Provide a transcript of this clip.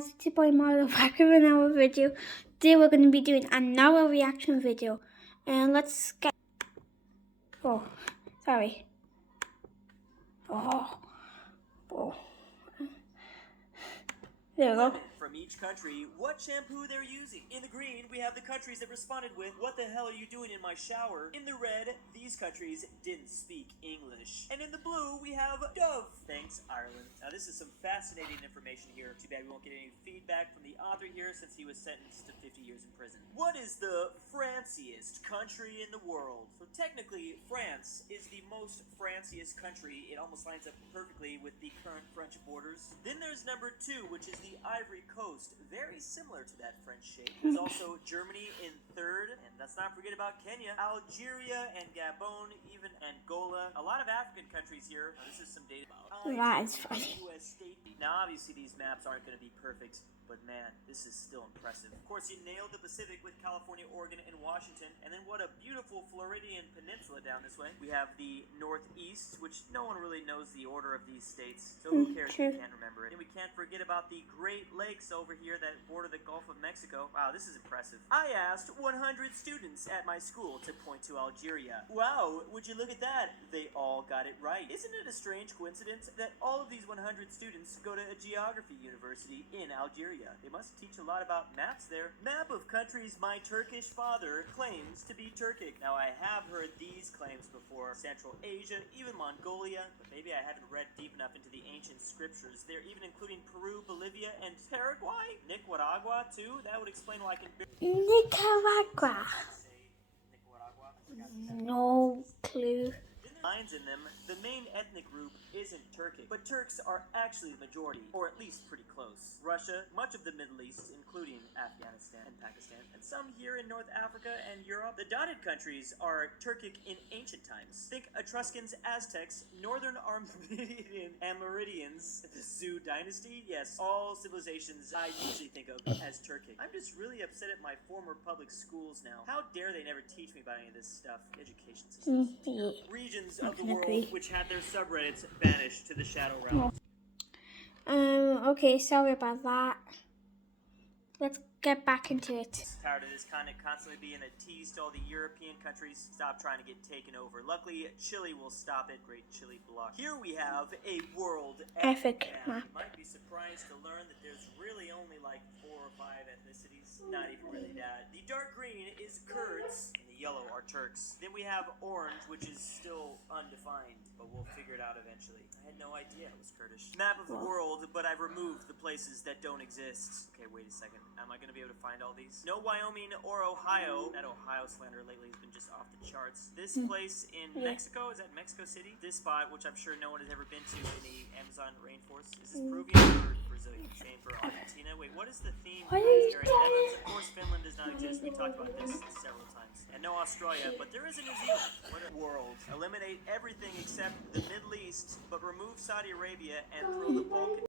guys, it's your boy Marlo back with another video. Today we're going to be doing another reaction video. And let's get... Oh, sorry. Oh. There we go. From each country, what shampoo they're using. In the green, we have the countries that responded with, "What the hell are you doing in my shower?" In the red, these countries didn't speak English. And in the blue, we have Dove. Thanks, Ireland. Now, this is some fascinating information here. Too bad we won't get any feedback from the author here since he was sentenced to 50 years in prison. What is the franciest country in the world? So technically, France is the most franciest country. It almost lines up perfectly with the current French borders. Then there's number 2, which is the Ivory Coast, very similar to that French shape. There's also Germany in 3rd, and let's not forget about Kenya, Algeria, and Gabon, even Angola. A lot of African countries here. Now, this is some data about That is funny. US state. Now, obviously, these maps aren't going to be perfect, but man, this is still impressive. Of course, you nailed the Pacific with California, Oregon, and Washington, and then what a beautiful Floridian peninsula down this way. We have the Northeast, which no one really knows the order of these states, so who cares if you can't remember it. And we can't forget about the Great Lakes over here that border the Gulf of Mexico. Wow, this is impressive. I asked 100 students at my school to point to Algeria. Wow, would you look at that? They all got it right. Isn't it a strange coincidence that all of these 100 students go to a geography university in Algeria? They must teach a lot about maps there. Map of countries my Turkish father claims to be Turkic. Now, I have heard these claims before. Central Asia, even Mongolia, but maybe I haven't read deep enough into the ancient scriptures. They're even including Peru, Bolivia, and Paraguay? Nicaragua, too? That would explain why I can... Nicaragua. No clue. Lines in them, the main ethnic group isn't Turkic, but Turks are actually the majority, or at least pretty close. Russia, much of the Middle East, including Afghanistan and Pakistan, and some here in North Africa and Europe. The dotted countries are Turkic in ancient times. Think Etruscans, Aztecs, Northern Armenian Amerindians, the Zhou dynasty. Yes, all civilizations I usually think of as Turkic. I'm just really upset at my former public schools now. How dare they never teach me about any of this stuff? Education system. Regions of the world which had their subreddits banished to the Shadow Realm. Okay, sorry about that. Let's get back into it. Tired of this content constantly being a tease to all the European countries. Stop trying to get taken over. Luckily, Chile will stop it. Great Chile block. Here we have a world Epic map. You might be surprised to learn that there's really only like 4 or 5 ethnicities. Not even really that. The dark green is Kurds, and the yellow are Turks. Then we have orange, which is still undefined, but we'll figure it out eventually. I had no idea it was Kurdish. Map of the world, but I've removed the places that don't exist. Okay, wait a second. Am I going to be able to find all these? No Wyoming or Ohio. That Ohio slander lately has been just off the charts. This place in Mexico, is that Mexico City? This spot, which I'm sure no one has ever been to in the Amazon rainforest. Is this Peruvian or Brazilian? Same for Argentina. Wait, what is the theme for this area? Netherlands, of course, Finland does not exist. We talked about this several times. And no Australia, but there is a New Zealand. What a world. Eliminate everything except the Middle East, but remove Saudi Arabia and throw the Balkans.